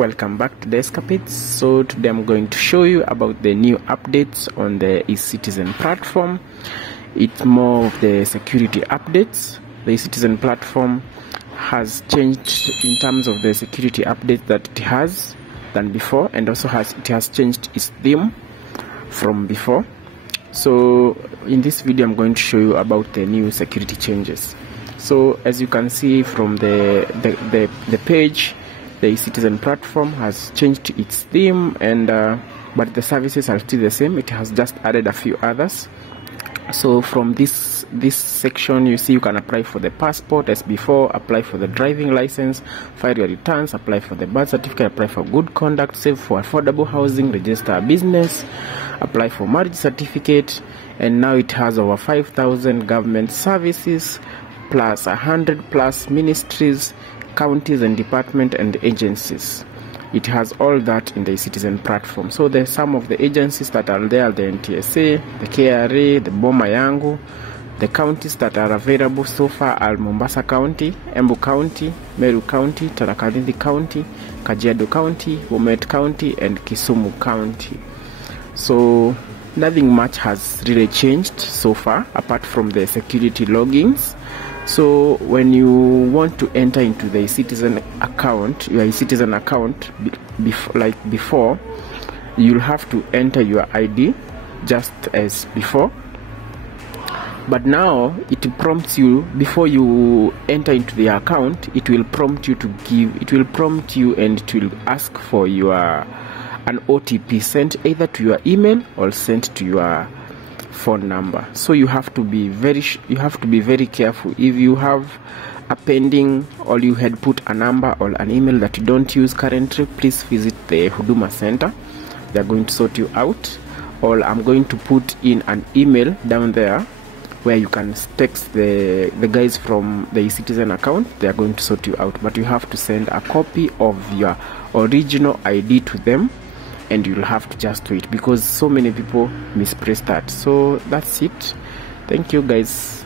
Welcome back to the eSCAPADES. So today I'm going to show you about the new updates on the eCitizen platform. It's more of the security updates. The eCitizen platform has changed in terms of the security updates that it has than before, and also it has changed its theme from before. So in this video I'm going to show you about the new security changes. So as you can see from the page, the eCitizen platform has changed its theme, and but the services are still the same. It has just added a few others. So from this section, you see you can apply for the passport as before, apply for the driving license, file your returns, apply for the birth certificate, apply for good conduct, save for affordable housing, register a business, apply for marriage certificate, and now it has over 5,000 government services plus 100 plus ministries, counties and department and agencies. It has all that in the eCitizen platform. So there's some of the agencies that are there: the NTSA, the KRA, the Boma Yangu. The counties that are available so far are Mombasa County, Embu County, Meru County, Tharaka Nithi County, Kajiado County, Bomet County and Kisumu County. So nothing much has really changed so far apart from the security logins. So when you want to enter into the eCitizen account, your eCitizen account, like before, you'll have to enter your ID just as before. But now it prompts you, before you enter into the account, it will prompt you and it will ask for an OTP sent either to your email or sent to your phone number. So you have to be very careful. If you have a pending, or you had put a number or an email that you don't use currently, please visit the Huduma Center. They're going to sort you out. Or I'm going to put in an email down there where you can text the guys from the eCitizen account. They're going to sort you out, but you have to send a copy of your original ID to them, and you'll have to just wait because so many people mispress that. So that's it. Thank you guys.